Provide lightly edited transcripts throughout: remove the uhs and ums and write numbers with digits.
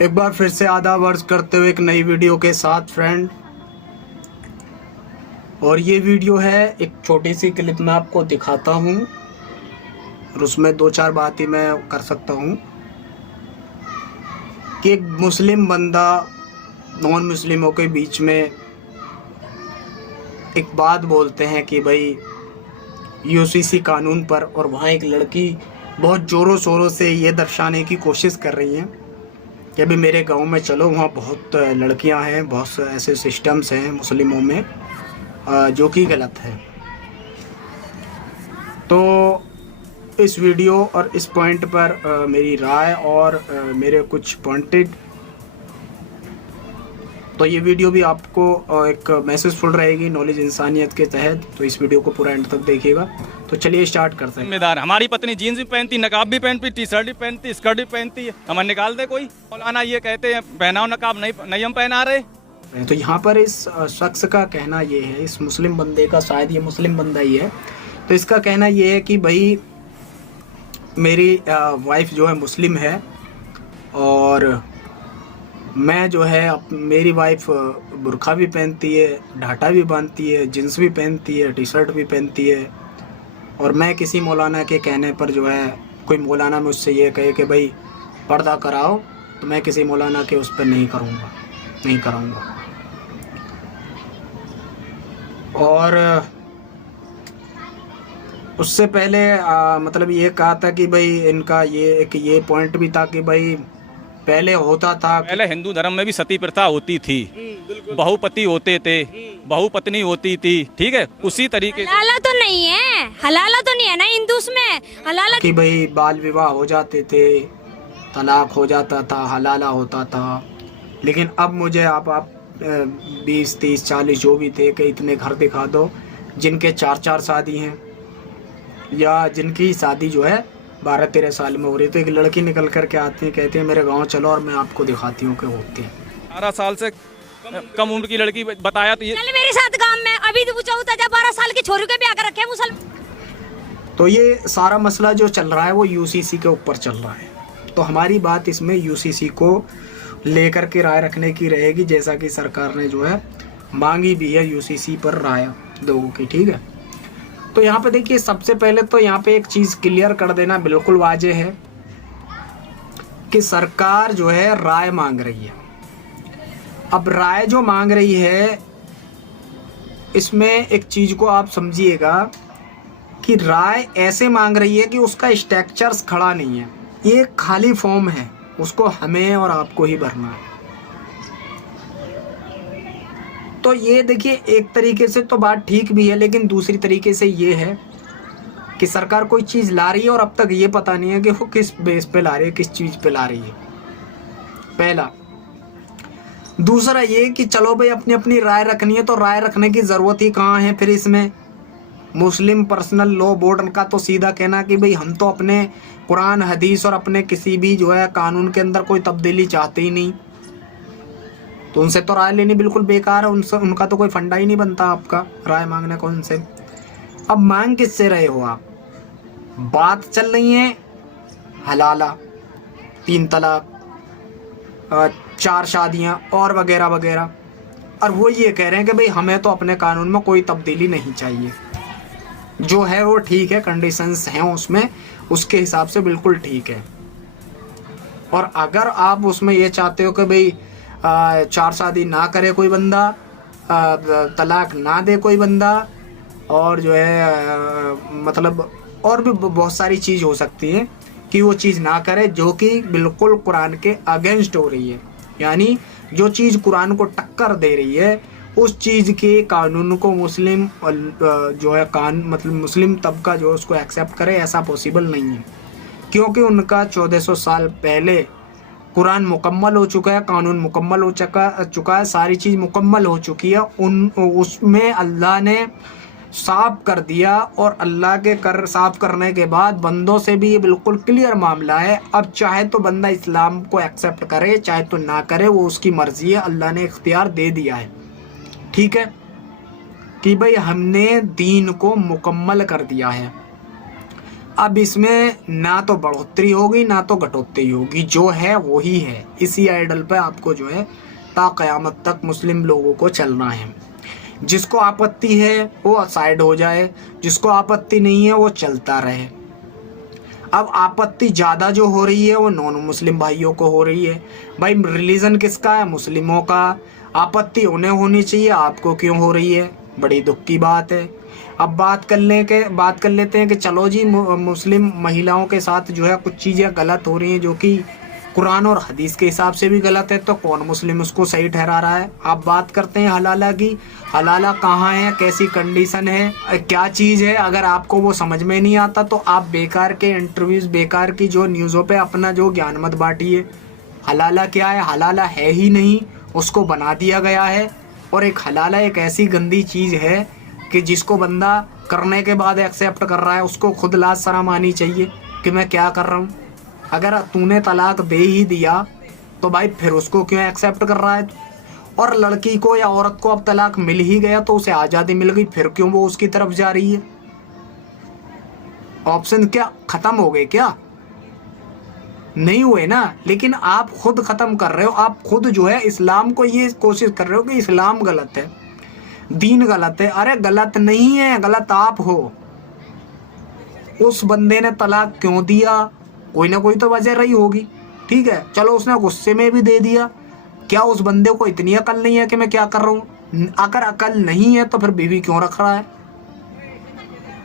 एक बार फिर से आदाब अर्ज करते हुए एक नई वीडियो के साथ फ्रेंड। और ये वीडियो है एक छोटी सी क्लिप में आपको दिखाता हूँ और उसमें दो चार बात ही मैं कर सकता हूँ कि एक मुस्लिम बंदा नॉन मुस्लिमों के बीच में एक बात बोलते हैं कि भाई यूसीसी कानून पर, और वहाँ एक लड़की बहुत ज़ोरों शोरों से ये दर्शाने की कोशिश कर रही है कि अभी मेरे गांव में चलो, वहाँ बहुत लड़कियां हैं, बहुत से ऐसे सिस्टम्स हैं मुस्लिमों में जो कि गलत है। तो इस वीडियो और इस पॉइंट पर मेरी राय और मेरे कुछ पॉइंटेड, तो ये वीडियो भी आपको एक मैसेजफुल रहेगी नॉलेज इंसानियत के तहत, तो इस वीडियो को पूरा एंड तक देखिएगा। तो चलिए स्टार्ट करते हैं। जिम्मेदार हमारी पत्नी जीन्स भी पहनती, नकाब भी पहनती, टी शर्ट भी पहनती, स्कर्ट भी पहनती है, हमें निकाल दे कोई। मौलाना ये कहते हैं पहनाओ नकाब, नहीं हम पहना रहे। तो यहाँ पर इस शख्स का कहना ये है, इस मुस्लिम बंदे का, शायद ये मुस्लिम बंदा ही है, तो इसका कहना ये है कि भाई मेरी वाइफ जो है मुस्लिम है और मैं जो है मेरी वाइफ बुर्का भी पहनती है, ढाटा भी बांधती है, जींस भी पहनती है, टी शर्ट भी पहनती है, और मैं किसी मौलाना के कहने पर जो है, कोई मौलाना मुझसे ये कहे कि भाई पर्दा कराओ, तो मैं किसी मौलाना के उस पर नहीं कराऊंगा। और उससे पहले मतलब ये कहा था कि भाई इनका ये पॉइंट भी था कि भाई पहले होता था, पहले हिंदू धर्म में भी सती प्रथा होती थी, बहुपति होते थे, बहुपत्नी होती थी, ठीक है, उसी तरीके हलाला तो नहीं है, हलाला तो नहीं है ना हिंदू में, हलाला कि भाई बाल विवाह हो जाते थे, तलाक हो जाता था, हलाला होता था। लेकिन अब मुझे आप 20, 30, 40 जो भी थे कि इतने घर दिखा दो जिनके 4 शादी हैं, या जिनकी शादी जो है 12-13 साल में हो रही। तो एक लड़की निकल कर के आती है, कहती है मेरे गांव चलो और मैं आपको दिखाती हूँ कि होती है। 12 साल से कम उम्र की लड़की बताया तो ये चल मेरे साथ गांव में अभी तो 12 साल की छोरी के ब्याह कर रखे मुसलमान। तो ये सारा मसला जो चल रहा है वो यूसीसी के ऊपर चल रहा है। तो हमारी बात इसमें यूसीसी को लेकर के राय रखने की रहेगी, जैसा कि सरकार ने जो है मांगी भी है यूसीसी पर राय लोगों की, ठीक है। तो यहाँ पे देखिए, सबसे पहले तो यहाँ पे एक चीज़ क्लियर कर देना बिल्कुल वाजिब है कि सरकार जो है राय मांग रही है। अब राय जो मांग रही है, इसमें एक चीज़ को आप समझिएगा कि राय ऐसे मांग रही है कि उसका स्ट्रक्चर्स खड़ा नहीं है, ये खाली फॉर्म है, उसको हमें और आपको ही भरना है। तो ये देखिए, एक तरीके से तो बात ठीक भी है, लेकिन दूसरी तरीके से ये है कि सरकार कोई चीज़ ला रही है और अब तक ये पता नहीं है कि वो किस बेस पे ला रही है, किस चीज़ पे ला रही है, पहला। दूसरा ये कि चलो भाई अपनी अपनी राय रखनी है, तो राय रखने की ज़रूरत ही कहाँ है फिर इसमें। मुस्लिम पर्सनल लॉ बोर्ड का तो सीधा कहना कि भाई हम तो अपने कुरान हदीस और अपने किसी भी जो है कानून के अंदर कोई तब्दीली चाहते ही नहीं, तो उनसे तो राय लेनी बिल्कुल बेकार है, उनका तो कोई फंडा ही नहीं बनता आपका राय मांगने का उनसे। अब मांग किससे रहे हो आप? बात चल रही है हलाला, 3 तलाक, 4 शादियां और वगैरह वगैरह, और वो ये कह रहे हैं कि भाई हमें तो अपने कानून में कोई तब्दीली नहीं चाहिए, जो है वो ठीक है, कंडीशंस हैं उसमें, उसके हिसाब से बिल्कुल ठीक है। और अगर आप उसमें ये चाहते हो कि भाई 4 शादी ना करे कोई बंदा, तलाक ना दे कोई बंदा, और जो है मतलब और भी बहुत सारी चीज़ हो सकती है कि वो चीज़ ना करे जो कि बिल्कुल कुरान के अगेंस्ट हो रही है, यानी जो चीज़ कुरान को टक्कर दे रही है उस चीज़ के कानून को मुस्लिम जो है मतलब मुस्लिम तबका जो उसको एक्सेप्ट करे, ऐसा पॉसिबल नहीं है, क्योंकि उनका 1400 साल पहले कुरान मुकम्मल हो चुका है, कानून मुकम्मल हो चुका है, सारी चीज़ मुकम्मल हो चुकी है। उसमें अल्लाह ने साफ कर दिया, और अल्लाह के साफ करने के बाद बंदों से भी ये बिल्कुल क्लियर मामला है। अब चाहे तो बंदा इस्लाम को एक्सेप्ट करे, चाहे तो ना करे, वो उसकी मर्जी है, अल्लाह ने इख्तियार दे दिया है, ठीक है, कि भाई हमने दीन को मुकम्मल कर दिया है। अब इसमें ना तो बढ़ोतरी होगी ना तो घटोतरी होगी, जो है वो ही है। इसी आइडल पे आपको जो है ता क़यामत तक मुस्लिम लोगों को चलना है। जिसको आपत्ति है वो साइड हो जाए, जिसको आपत्ति नहीं है वो चलता रहे। अब आपत्ति ज़्यादा जो हो रही है वो नॉन मुस्लिम भाइयों को हो रही है। भाई रिलीजन किसका है? मुस्लिमों का। आपत्ति उन्हें होनी चाहिए, आपको क्यों हो रही है? बड़ी दुख की बात है। अब बात कर लेते हैं कि चलो जी मुस्लिम महिलाओं के साथ जो है कुछ चीज़ें गलत हो रही हैं जो कि कुरान और हदीस के हिसाब से भी गलत है, तो कौन मुस्लिम उसको सही ठहरा रहा है? आप बात करते हैं हलाला की। हलाला कहाँ है, कैसी कंडीशन है, क्या चीज़ है? अगर आपको वो समझ में नहीं आता तो आप बेकार के इंटरव्यूज़, बेकार की जो न्यूज़ों पे अपना जो ज्ञान मत बांटिए। हलाला क्या है? हलाला है ही नहीं, उसको बना दिया गया है। और एक हलाला एक ऐसी गंदी चीज़ है कि जिसको बंदा करने के बाद एक्सेप्ट कर रहा है, उसको खुद लाज शर्म आनी चाहिए कि मैं क्या कर रहा हूँ। अगर तूने तलाक दे ही दिया तो भाई फिर उसको क्यों एक्सेप्ट कर रहा है? और लड़की को या औरत को अब तलाक मिल ही गया तो उसे आज़ादी मिल गई, फिर क्यों वो उसकी तरफ जा रही है? ऑप्शन क्या खत्म हो गए क्या? नहीं हुए ना। लेकिन आप खुद खत्म कर रहे हो। आप खुद जो है इस्लाम को ये कोशिश कर रहे हो कि इस्लाम गलत है, दीन गलत है। अरे गलत नहीं है, गलत आप हो। उस बंदे ने तलाक क्यों दिया? कोई ना कोई तो वजह रही होगी, ठीक है। चलो उसने गुस्से में भी दे दिया, क्या उस बंदे को इतनी अकल नहीं है कि मैं क्या कर रहा हूँ? अगर अकल नहीं है तो फिर बीवी क्यों रख रहा है?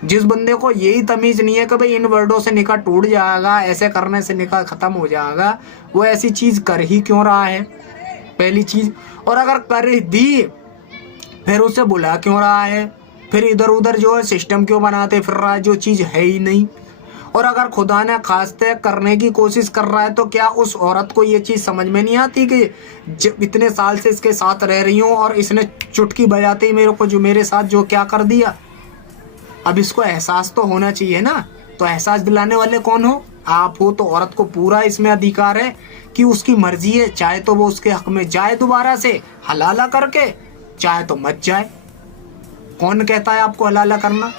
जिस बंदे को यही तमीज़ नहीं है कि भाई इन वर्डों से निकाह टूट जाएगा, ऐसे करने से निकाह ख़त्म हो जाएगा, वो ऐसी चीज़ कर ही क्यों रहा है? पहली चीज़। और अगर कर दी फिर उसे बुला क्यों रहा है? फिर इधर उधर जो है सिस्टम क्यों बनाते फिर रहा है जो चीज़ है ही नहीं? और अगर खुदा ने खास्ते करने की कोशिश कर रहा है तो क्या उस औरत को ये चीज़ समझ में नहीं आती कि जब इतने साल से इसके साथ रह रही हूँ और इसने चुटकी बजाते ही मेरे को जो मेरे साथ जो क्या कर दिया? अब इसको एहसास तो होना चाहिए ना। तो एहसास दिलाने वाले कौन हो? आप हो। तो औरत को पूरा इसमें अधिकार है कि उसकी मर्जी है, चाहे तो वो उसके हक में जाए दोबारा से हलाला करके, चाहे तो मत जाए। कौन कहता है आपको हलाला करना?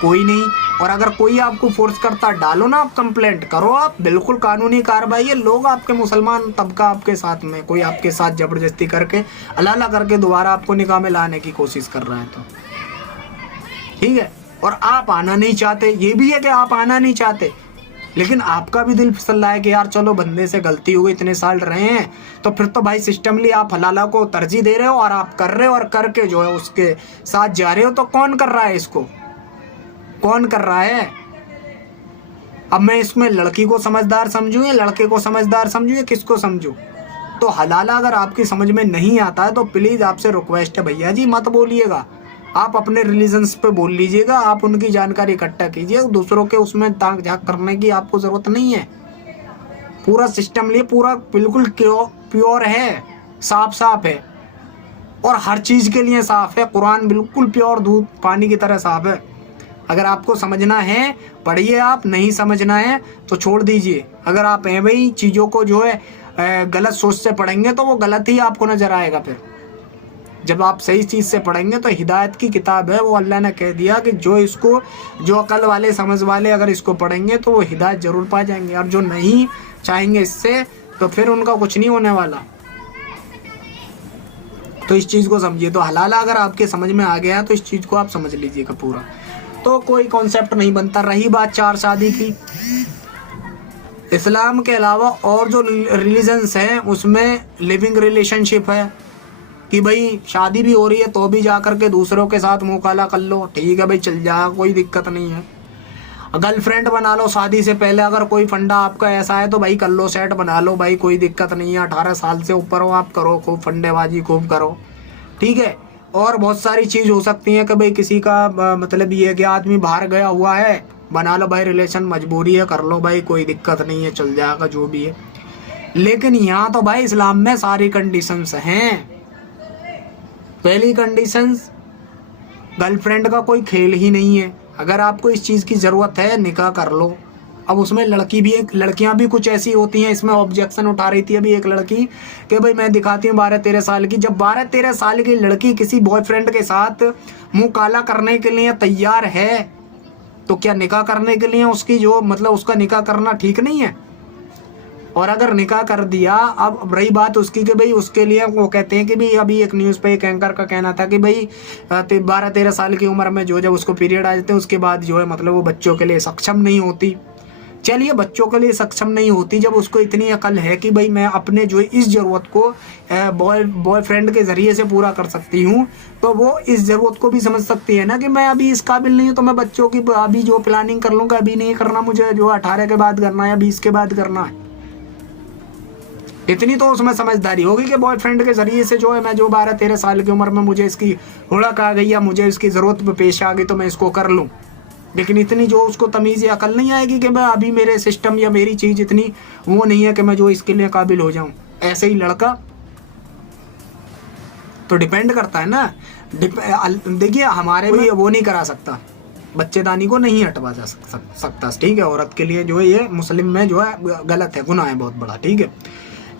कोई नहीं। और अगर कोई आपको फोर्स करता, डालो ना आप कंप्लेंट करो, आप बिल्कुल कानूनी कार्रवाई है। लोग आपके मुसलमान तबका आपके साथ में कोई आपके साथ ज़बरदस्ती करके हलाला करके दोबारा आपको निकाह में लाने की कोशिश कर रहा है तो ठीक है। और आप आना नहीं चाहते, ये भी है कि आप आना नहीं चाहते, लेकिन आपका भी दिल फिसल रहा है कि यार चलो बंदे से गलती हो गई, इतने साल रहे हैं, तो फिर तो भाई सिस्टमली आप हलाला को तरजीह दे रहे हो और आप कर रहे हो और करके जो है उसके साथ जा रहे हो। तो कौन कर रहा है इसको? कौन कर रहा है? अब मैं इसमें लड़की को समझदार समझूं या लड़के को समझदार समझूं या किसको समझूं? तो हलाला अगर आपकी समझ में नहीं आता है तो प्लीज़ आपसे रिक्वेस्ट है भैया जी मत बोलिएगा। आप अपने रिलीजन्स पे बोल लीजिएगा, आप उनकी जानकारी इकट्ठा कीजिए, दूसरों के उसमें ताक झाक करने की आपको ज़रूरत नहीं है। पूरा सिस्टम लिए पूरा बिल्कुल प्योर है, साफ साफ है और हर चीज़ के लिए साफ है। कुरान बिल्कुल प्योर दूध पानी की तरह साफ है। अगर आपको समझना है पढ़िए, आप नहीं समझना है तो छोड़ दीजिए। अगर आप हैं भाई चीज़ों को जो है गलत सोच से पढ़ेंगे तो वो गलत ही आपको नज़र आएगा। फिर जब आप सही चीज़ से पढ़ेंगे तो हिदायत की किताब है, वो अल्लाह ने कह दिया कि जो अकल वाले समझ वाले अगर इसको पढ़ेंगे तो वो हिदायत ज़रूर पा जाएंगे, और जो नहीं चाहेंगे इससे तो फिर उनका कुछ नहीं होने वाला। तो इस चीज़ को समझिए। तो हलाला अगर आपके समझ में आ गया तो इस चीज़ को आप समझ लीजिएगा पूरा, तो कोई कॉन्सेप्ट नहीं बनता। रही बात चार शादी की, इस्लाम के अलावा और जो रिलीजन्स हैं उसमें लिविंग रिलेशनशिप है कि भाई शादी भी हो रही है तो भी जा कर के दूसरों के साथ मुँह काला कर लो, ठीक है भाई चल जाएगा, कोई दिक्कत नहीं है। गर्लफ्रेंड बना लो शादी से पहले, अगर कोई फंडा आपका ऐसा है तो भाई कर लो, सेट बना लो भाई, कोई दिक्कत नहीं है। 18 साल से ऊपर हो आप करो, खूब फंडेबाजी खूब करो, ठीक है। और बहुत सारी चीज़ हो सकती है कि भाई किसी का मतलब ये है कि आदमी बाहर गया हुआ है, बना लो भाई रिलेशन, मजबूरी है कर लो भाई, कोई दिक्कत नहीं है, चल जाएगा जो भी है। लेकिन यहाँ तो भाई इस्लाम में सारी कंडीशंस हैं। पहली कंडीशंस, गर्लफ्रेंड का कोई खेल ही नहीं है। अगर आपको इस चीज़ की ज़रूरत है निकाह कर लो। अब उसमें लड़कियां भी कुछ ऐसी होती हैं, इसमें ऑब्जेक्शन उठा रही थी अभी एक लड़की कि भाई मैं दिखाती हूँ 12-13 साल की। जब 12-13 साल की लड़की किसी बॉयफ्रेंड के साथ मुंह काला करने के लिए तैयार है तो क्या निकाह करने के लिए उसकी जो मतलब उसका निकाह करना ठीक नहीं है? और अगर निकाह कर दिया, अब रही बात उसकी कि भाई उसके लिए वो कहते हैं कि भाई अभी एक न्यूज़ पे एक एंकर का कहना था कि भाई 12-13 साल की उम्र में जो जब उसको पीरियड आ जाते हैं उसके बाद जो है मतलब वो बच्चों के लिए सक्षम नहीं होती। चलिए बच्चों के लिए सक्षम नहीं होती, जब उसको इतनी अकल है कि भाई मैं अपने जो इस ज़रूरत को बॉयफ्रेंड के ज़रिए से पूरा कर सकती हूँ, तो वो इस ज़रूरत को भी समझ सकती है ना कि मैं अभी इस काबिल नहीं हूँ, तो मैं बच्चों की अभी जो प्लानिंग कर लूँगा, अभी नहीं करना, मुझे जो 18 के बाद करना है या 20 के बाद करना है। इतनी तो उसमें समझदारी होगी कि बॉयफ्रेंड के ज़रिए से जो है मैं जो 12-13 साल की उम्र में मुझे इसकी हुड़क आ गई या मुझे इसकी ज़रूरत पेश आ गई तो मैं इसको कर लूँ। लेकिन इतनी जो उसको तमीज़ या अकल नहीं आएगी कि मैं अभी मेरे सिस्टम या मेरी चीज़ इतनी वो नहीं है कि मैं जो इसके लिए काबिल हो जाऊं। ऐसे ही लड़का तो डिपेंड करता है ना। देखिए हमारे भी वो नहीं करा सकता, बच्चेदानी को नहीं हटवा जा सकता, ठीक है। औरत के लिए जो है ये मुस्लिम में जो है गलत है, गुनाह है बहुत बड़ा, ठीक है।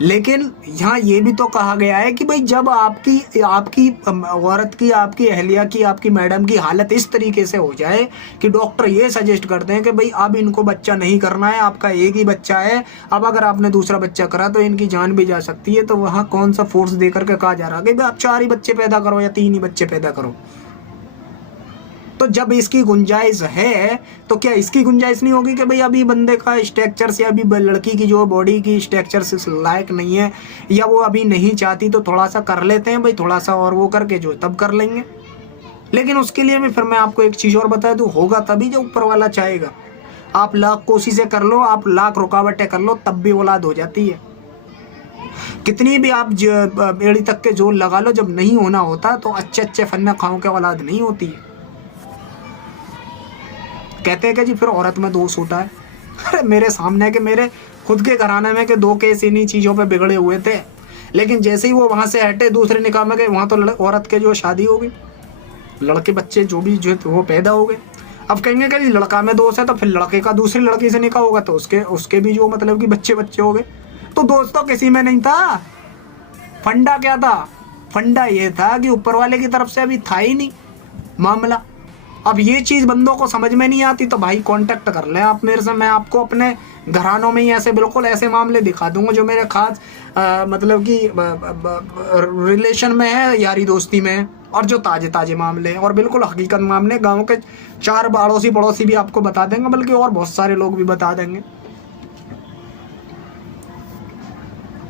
लेकिन यहाँ ये भी तो कहा गया है कि भाई जब आपकी औरत की, आपकी अहलिया की, आपकी मैडम की हालत इस तरीके से हो जाए कि डॉक्टर ये सजेस्ट करते हैं कि भाई अब इनको बच्चा नहीं करना है, आपका एक ही बच्चा है, अब अगर आपने दूसरा बच्चा करा तो इनकी जान भी जा सकती है, तो वहाँ कौन सा फोर्स दे करके कहा जा रहा है कि भाई आप 4 ही बच्चे पैदा करो या 3 ही बच्चे पैदा करो। तो जब इसकी गुंजाइश है तो क्या इसकी गुंजाइश नहीं होगी कि भाई अभी बंदे का स्ट्रक्चर से, अभी लड़की की जो बॉडी की स्ट्रक्चर से लायक नहीं है या वो अभी नहीं चाहती तो थोड़ा सा कर लेते हैं भाई, थोड़ा सा और वो करके जो तब कर लेंगे। लेकिन उसके लिए भी फिर मैं आपको एक चीज़ और बता दूँ, होगा तभी जो ऊपर वाला चाहेगा। आप लाख कोशिशें कर लो, आप लाख रुकावटें कर लो, तब भी औलाद हो जाती है। कितनी भी आप एड़ी तक के जोर लगा लो, जब नहीं होना होता तो अच्छे अच्छे फन्ना खाओं के औलाद नहीं होती है। कहते हैं कि जी फिर औरत में दोष होता है। अरे मेरे सामने के मेरे खुद के घराने में के 2 केस इन्हीं चीज़ों पे बिगड़े हुए थे, लेकिन जैसे ही वो वहाँ से हटे दूसरे निकाह में गए, वहाँ तो औरत के जो शादी हो गई, लड़के बच्चे जो भी जो वो पैदा हो गए। अब कहेंगे कि लड़का में दोष है तो फिर लड़के का दूसरी लड़की से निकाह होगा तो उसके भी जो मतलब कि बच्चे हो गए। तो दोस्त तो किसी में नहीं था। फंडा क्या था? फंडा ये था कि ऊपर वाले की तरफ से अभी था ही नहीं मामला। अब ये चीज़ बंदों को समझ में नहीं आती तो भाई कांटेक्ट कर लें आप मेरे से, मैं आपको अपने घरानों में ही ऐसे बिल्कुल ऐसे मामले दिखा दूंगा जो मेरे खास मतलब कि रिलेशन में है, यारी दोस्ती में, और जो ताजे मामले और बिल्कुल हकीकत मामले गांव के 4 अड़ोसी पड़ोसी भी आपको बता देंगे, बल्कि और बहुत सारे लोग भी बता देंगे।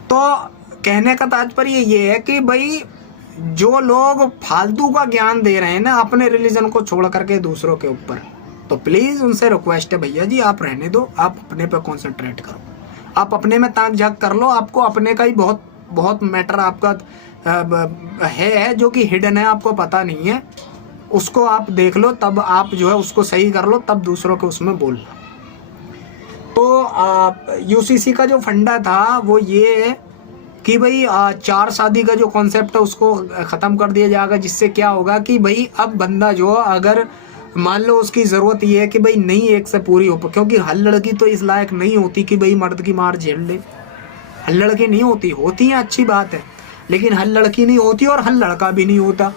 तो कहने का तात्पर्य ये है कि भाई जो लोग फालतू का ज्ञान दे रहे हैं ना अपने रिलीजन को छोड़ करके दूसरों के ऊपर, तो प्लीज़ उनसे रिक्वेस्ट है भैया जी आप रहने दो, आप अपने पे कंसंट्रेट करो, आप अपने में ताक झाक कर लो। आपको अपने का ही बहुत बहुत मैटर आपका है जो कि हिडन है, आपको पता नहीं है, उसको आप देख लो, तब आप जो है उसको सही कर लो, तब दूसरों को उसमें बोलना। तो यूसीसी का जो फंडा था वो ये है कि भाई 4 शादी का जो कॉन्सेप्ट है उसको ख़त्म कर दिया जाएगा, जिससे क्या होगा कि भाई अब बंदा जो अगर मान लो उसकी ज़रूरत ये है कि भाई नहीं एक से पूरी हो, क्योंकि हर लड़की तो इस लायक नहीं होती कि भाई मर्द की मार झेल ले। हर लड़की नहीं होती है अच्छी बात है, लेकिन हर लड़की नहीं होती और हर लड़का भी नहीं होता।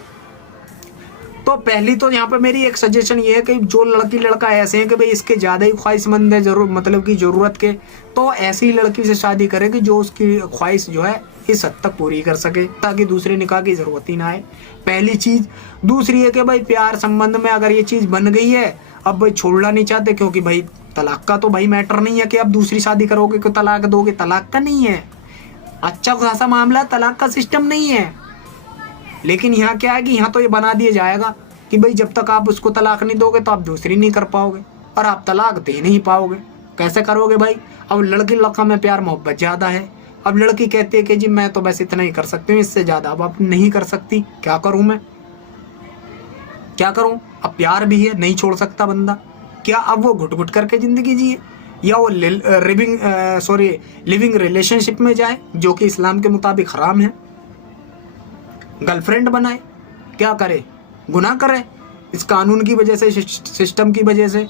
तो पहली तो यहाँ पे मेरी एक सजेशन ये है कि जो लड़की लड़का ऐसे हैं कि भाई इसके ज़्यादा ही ख्वाहिशमंद है जरूर मतलब कि ज़रूरत के, तो ऐसी लड़की से शादी करे कि जो उसकी ख्वाहिश जो है इस हद तक पूरी कर सके, ताकि दूसरे निकाह की ज़रूरत ही ना आए, पहली चीज़। दूसरी है कि भाई प्यार संबंध में अगर ये चीज़ बन गई है, अब भाई छोड़ना नहीं चाहते, क्योंकि भाई तलाक का तो भाई मैटर नहीं है कि अब दूसरी शादी करोगे कि तलाक दोगे, तलाक का नहीं है, अच्छा खासा मामला, तलाक का सिस्टम नहीं है। लेकिन यहाँ क्या है कि यहाँ तो ये बना दिया जाएगा कि भाई जब तक आप उसको तलाक नहीं दोगे तो आप दूसरी नहीं कर पाओगे, और आप तलाक दे नहीं पाओगे। कैसे करोगे भाई? अब लड़की लड़का में प्यार मोहब्बत ज़्यादा है, अब लड़की कहती है कि जी मैं तो बस इतना ही कर सकती हूँ, इससे ज़्यादा अब आप नहीं कर सकती, क्या करूँ मैं, क्या करूँ? अब प्यार भी है, नहीं छोड़ सकता बंदा, क्या अब वो घुट घुट करके ज़िंदगी जिए या वो लिविंग रिलेशनशिप में जाए जो कि इस्लाम के मुताबिक हराम है, गर्लफ्रेंड बनाए, क्या करे? गुनाह करे इस कानून की वजह से, सिस्टम की वजह से।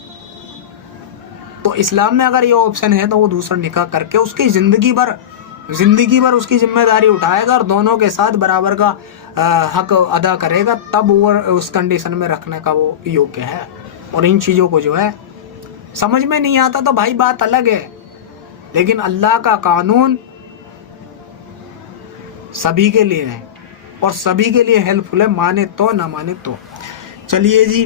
तो इस्लाम में अगर ये ऑप्शन है तो वो दूसरा निकाह करके उसकी ज़िंदगी भर उसकी जिम्मेदारी उठाएगा और दोनों के साथ बराबर का हक अदा करेगा, तब वो उस कंडीशन में रखने का वो योग्य है। और इन चीज़ों को जो है समझ में नहीं आता तो भाई बात अलग है, लेकिन अल्लाह का कानून सभी के लिए है और सभी के लिए हेल्पफुल है, माने तो ना माने तो। चलिए जी,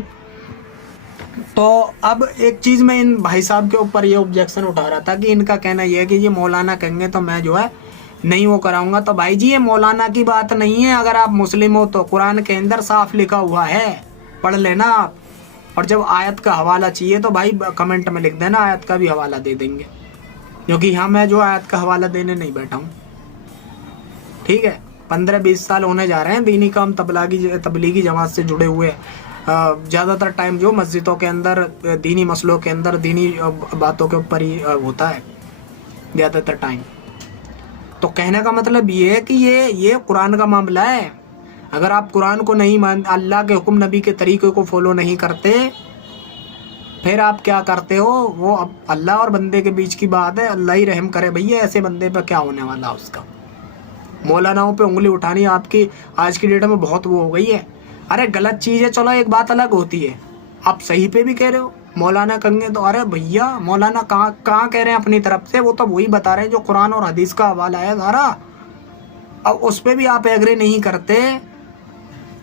तो अब एक चीज़ मैं इन भाई साहब के ऊपर ये ऑब्जेक्शन उठा रहा था कि इनका कहना ये है कि ये मौलाना कहेंगे तो मैं जो है नहीं वो कराऊंगा। तो भाई जी ये मौलाना की बात नहीं है, अगर आप मुस्लिम हो तो कुरान के अंदर साफ लिखा हुआ है, पढ़ लेना आप। और जब आयत का हवाला चाहिए तो भाई कमेंट में लिख देना, आयत का भी हवाला दे देंगे, क्योंकि यहाँ मैं जो आयत का हवाला देने नहीं बैठा हूँ। ठीक है, 15-20 साल होने जा रहे हैं दीनी काम तबलीगी जमात से जुड़े हुए। ज़्यादातर टाइम जो मस्जिदों के अंदर दीनी मसलों के अंदर दीनी बातों के ऊपर ही होता है ज़्यादातर टाइम। तो कहने का मतलब ये है कि ये कुरान का मामला है। अगर आप कुरान को नहीं मान, अल्लाह के हुक्म नबी के तरीके को फॉलो नहीं करते, फिर आप क्या करते हो, वो अब अल्लाह और बंदे के बीच की बात है, अल्लाह ही रहम करे भैया, ऐसे बंदे पर क्या होने वाला उसका। मौलानाओं पे उंगली उठानी आपकी आज की डेट में बहुत वो हो गई है। अरे गलत चीज़ है, चलो एक बात अलग होती है, आप सही पे भी कह रहे हो, मौलाना कहेंगे तो अरे भैया मौलाना कहाँ कह रहे हैं अपनी तरफ से, वो तो वही बता रहे हैं जो कुरान और हदीस का हवाला है सारा। अब उस पर भी आप एग्री नहीं करते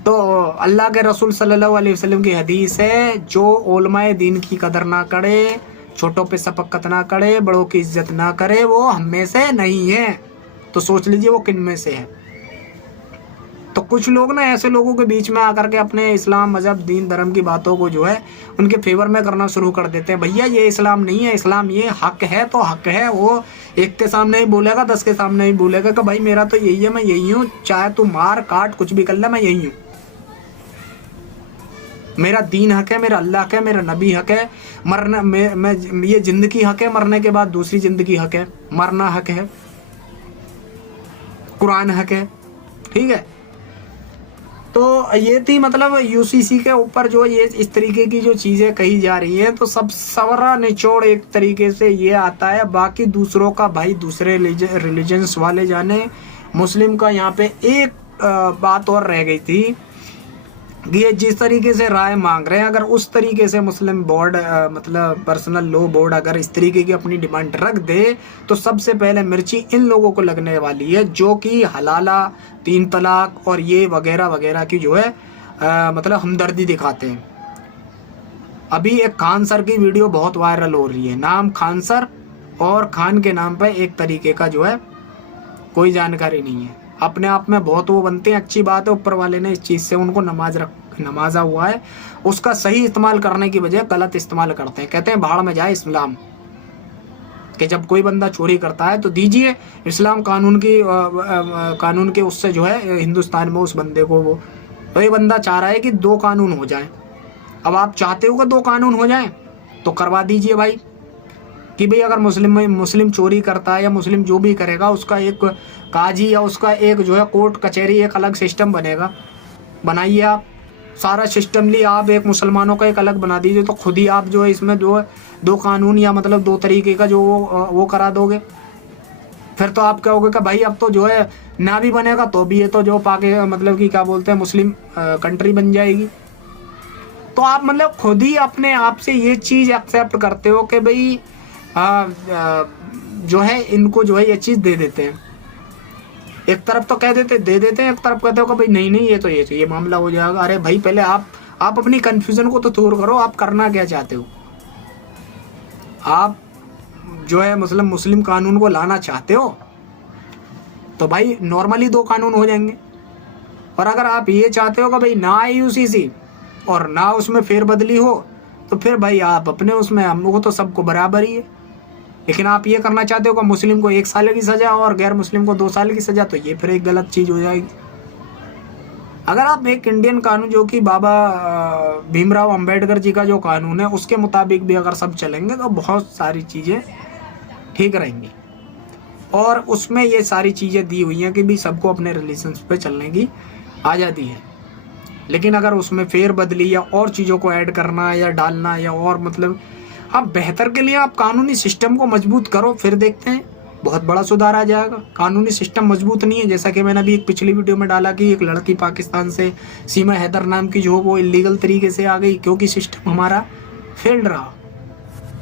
तो अल्लाह के रसूल सल्लल्लाहु अलैहि वसल्लम की हदीस है, जो उलमाए दीन की कदर ना करे, छोटों पे शफकत ना करे, बड़ों की इज्जत ना करे, वो हम में से नहीं है। तो सोच लीजिए वो किन में से है। तो कुछ लोग ना ऐसे लोगों के बीच में आकर के अपने इस्लाम मजहब दीन धर्म की बातों को जो है उनके फेवर में करना शुरू कर देते हैं। भैया ये इस्लाम नहीं है, इस्लाम ये हक है तो हक है, वो एक के सामने ही बोलेगा, 10 के सामने ही बोलेगा कि भाई मेरा तो यही है, मैं यही हूँ, चाहे तू मार काट कुछ भी कर ले, मैं यही हूँ, मेरा दीन हक है, मेरा अल्लाह हक है, मेरा नबी हक है, मरना मैं ये जिंदगी हक है, मरने के बाद दूसरी जिंदगी हक है, मरना हक है, कुरान हक है। ठीक है, तो ये थी मतलब यूसीसी के ऊपर जो ये इस तरीके की जो चीज़ें कही जा रही हैं, तो सब सवरा निचोड़ एक तरीके से ये आता है। बाकी दूसरों का भाई दूसरे रिलीजन्स वाले जाने, मुस्लिम का यहाँ पे एक बात और रह गई थी, ये जिस तरीके से राय मांग रहे हैं, अगर उस तरीके से मुस्लिम बोर्ड मतलब पर्सनल लॉ बोर्ड अगर इस तरीके की अपनी डिमांड रख दे तो सबसे पहले मिर्ची इन लोगों को लगने वाली है जो कि हलाला, 3 तलाक और ये वगैरह वगैरह की जो है मतलब हमदर्दी दिखाते हैं। अभी एक खान सर की वीडियो बहुत वायरल हो रही है, नाम खान सर, और खान के नाम पर एक तरीके का जो है कोई जानकारी नहीं है, अपने आप में बहुत वो बनते हैं, अच्छी बात है, ऊपर वाले ने इस चीज़ से उनको नमाजा हुआ है, उसका सही इस्तेमाल करने की बजाय गलत इस्तेमाल करते हैं। कहते हैं भाड़ में जाए इस्लाम, कि जब कोई बंदा चोरी करता है तो दीजिए इस्लाम कानून के उससे जो है हिंदुस्तान में उस बंदे को वो, तो ये बंदा चाह रहा है कि 2 कानून हो जाए। अब आप चाहते हो कि 2 कानून हो जाए तो करवा दीजिए भाई, कि भाई अगर मुस्लिम चोरी करता है या मुस्लिम जो भी करेगा उसका एक काजी या उसका एक जो है कोर्ट कचहरी एक अलग सिस्टम बनेगा, बनाइए आप सारा सिस्टम लिए आप एक मुसलमानों का एक अलग बना दीजिए, तो खुद ही आप जो है इसमें 2 कानून या मतलब 2 तरीके का जो वो करा दोगे। फिर तो आप कहोगे कि भाई अब तो जो है ना भी बनेगा तो भी ये तो जो मतलब कि क्या बोलते हैं मुस्लिम कंट्री बन जाएगी। तो आप मतलब खुद ही अपने आप से ये चीज़ एक्सेप्ट करते हो कि भाई जो है इनको जो है ये चीज़ दे देते हैं, एक तरफ तो कह देते दे देते हैं, एक तरफ कहते हो कि भाई नहीं नहीं ये मामला हो जाएगा। अरे भाई पहले आप अपनी कन्फ्यूजन को तो दूर करो, आप करना क्या चाहते हो। आप जो है मुस्लिम कानून को लाना चाहते हो तो भाई नॉर्मली 2 कानून हो जाएंगे, और अगर आप ये चाहते हो कि भाई ना आए यूसीसी और ना उसमें फेरबदली हो तो फिर भाई आप अपने उसमें, हम लोग तो सबको बराबर ही है। लेकिन आप ये करना चाहते हो कि मुस्लिम को 1 साल की सज़ा और गैर मुस्लिम को 2 साल की सज़ा, तो ये फिर एक गलत चीज़ हो जाएगी। अगर आप एक इंडियन कानून जो कि बाबा भीमराव अंबेडकर जी का जो कानून है उसके मुताबिक भी अगर सब चलेंगे तो बहुत सारी चीज़ें ठीक रहेंगी, और उसमें ये सारी चीज़ें दी हुई हैं कि भी सबको अपने रिलीजन्स पे चलने की आज़ादी है। लेकिन अगर उसमें फेरबदली या और चीज़ों को ऐड करना या डालना या और मतलब आप बेहतर के लिए आप कानूनी सिस्टम को मजबूत करो, फिर देखते हैं बहुत बड़ा सुधार आ जाएगा। कानूनी सिस्टम मजबूत नहीं है, जैसा कि मैंने अभी एक पिछली वीडियो में डाला कि एक लड़की पाकिस्तान से सीमा हैदर नाम की जो वो इलीगल तरीके से आ गई, क्योंकि सिस्टम हमारा फेल्ड रहा,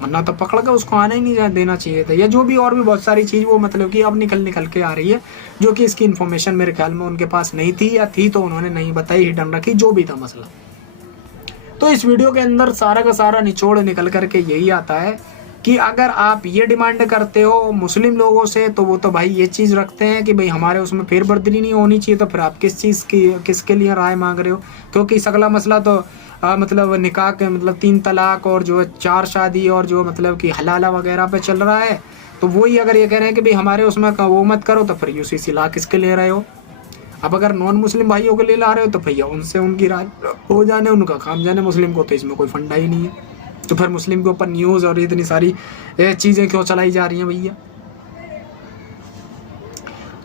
वरना तो पकड़ के उसको आने ही नहीं देना चाहिए था, या जो भी और भी बहुत सारी चीज़ वो मतलब कि अब निकल के आ रही है, जो कि इसकी इन्फॉर्मेशन मेरे ख्याल में उनके पास नहीं थी, या थी तो उन्होंने नहीं बताई, हिडन रखी, जो भी था मसला। तो इस वीडियो के अंदर सारा का सारा निचोड़ निकल करके यही आता है कि अगर आप ये डिमांड करते हो मुस्लिम लोगों से, तो वो तो भाई ये चीज़ रखते हैं कि भाई हमारे उसमें फेरबदली नहीं होनी चाहिए, तो फिर आप किस चीज़ की किसके लिए राय मांग रहे हो? क्योंकि इस अगला मसला तो मतलब निकाह के मतलब 3 तलाक और जो 4 शादी और जो मतलब कि हलाला वगैरह पे चल रहा है, तो वही अगर ये कह रहे हैं कि भाई हमारे उसमें वो मत करो, तो फिर यूसीसी ला किसके ले रहे हो? अब अगर नॉन मुस्लिम भाइयों के लिए ला रहे हो तो भैया उनसे उनकी राय हो जाने, उनका काम जाने, मुस्लिम को तो इसमें कोई फंडा ही नहीं है। तो फिर मुस्लिम के ऊपर न्यूज़ और इतनी सारी चीज़ें क्यों चलाई जा रही हैं भैया?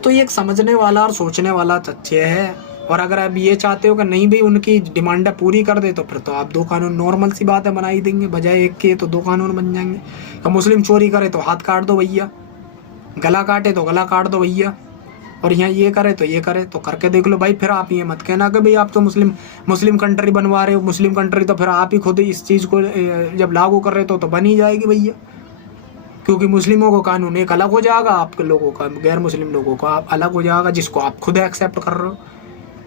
तो ये एक समझने वाला और सोचने वाला तथ्य है। और अगर आप ये चाहते हो कि नहीं भाई उनकी डिमांड पूरी कर दे, तो फिर तो आप 2 कानून नॉर्मल सी बात है बना ही देंगे, बजाय एक के तो 2 कानून बन जाएंगे। तो मुस्लिम चोरी करे तो हाथ काट दो भैया, गला काटे तो गला काट दो भैया, और यहाँ ये करे तो ये करे, तो करके देख लो भाई। फिर आप ये मत कहना कि भाई आप तो मुस्लिम कंट्री बनवा रहे हो, मुस्लिम कंट्री तो फिर आप ही खुद इस चीज़ को जब लागू कर रहे हो तो बन ही जाएगी भैया, क्योंकि मुस्लिमों को कानून एक अलग हो जाएगा, आपके लोगों का गैर मुस्लिम लोगों का अलग हो जाएगा, जिसको आप खुद एक्सेप्ट कर रहे हो।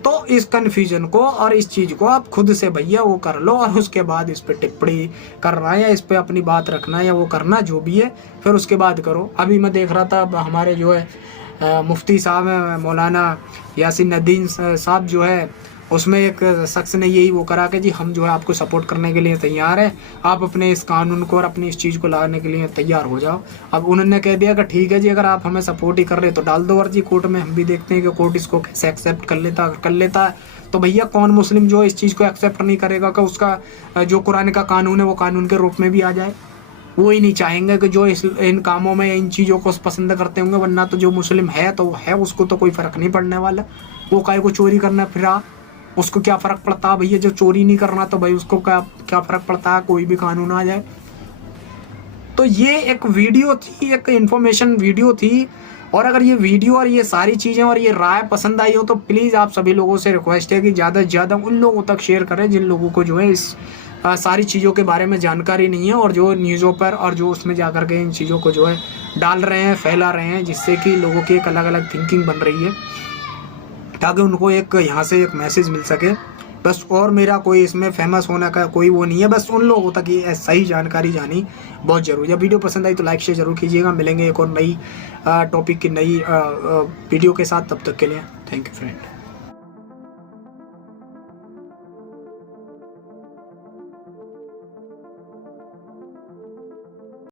तो इस कन्फ्यूजन को और इस चीज़ को आप खुद से भैया वो कर लो, और उसके बाद इस पर टिप्पणी करना या इस पर अपनी बात रखना या वो करना जो भी है, फिर उसके बाद करो। अभी मैं देख रहा था हमारे जो है मुफ्ती साहब है मौलाना यासीन नदीम साहब जो है, उसमें एक शख्स ने यही वो करा कि जी हम जो है आपको सपोर्ट करने के लिए तैयार है, आप अपने इस कानून को और अपनी इस चीज़ को लाने के लिए तैयार हो जाओ। अब उन्होंने कह दिया कि ठीक है जी, अगर आप हमें सपोर्ट ही कर रहे तो डाल दो अर्जी कोर्ट में, हम भी देखते हैं कि कोर्ट इसको कैसे एक्सेप्ट कर लेता है। तो भैया कौन मुस्लिम जो इस चीज़ को एक्सेप्ट नहीं करेगा कि उसका जो कुरान का कानून है वो कानून के रूप में भी आ जाए? वो ही नहीं चाहेंगे कि जो इन कामों में इन चीज़ों को पसंद करते होंगे, वरना तो जो मुस्लिम है तो है, उसको तो कोई फ़र्क नहीं पड़ने वाला, वो काहे को चोरी करना फिरा, उसको क्या फ़र्क पड़ता है भैया? जो चोरी नहीं करना तो भाई उसको क्या फ़र्क पड़ता है, कोई भी कानून आ जाए। तो ये एक वीडियो थी, एक इन्फॉर्मेशन वीडियो थी, और अगर ये वीडियो और ये सारी चीज़ें और ये राय पसंद आई हो तो प्लीज़ आप सभी लोगों से रिक्वेस्ट है कि ज़्यादा से ज़्यादा उन लोगों तक शेयर करें जिन लोगों को जो है इस सारी चीज़ों के बारे में जानकारी नहीं है, और जो न्यूज़ों पर और जो उसमें जा कर के इन चीज़ों को जो है डाल रहे हैं, फैला रहे हैं, जिससे कि लोगों की एक अलग अलग थिंकिंग बन रही है, ताकि उनको एक यहाँ से एक मैसेज मिल सके बस। और मेरा कोई इसमें फेमस होने का कोई वो नहीं है, बस उन लोगों तक ये सही जानकारी जानी बहुत ज़रूरी है। वीडियो पसंद आई तो लाइक शेयर जरूर कीजिएगा। मिलेंगे एक और नई टॉपिक की नई वीडियो के साथ, तब तक के लिए थैंक यू फ्रेंड।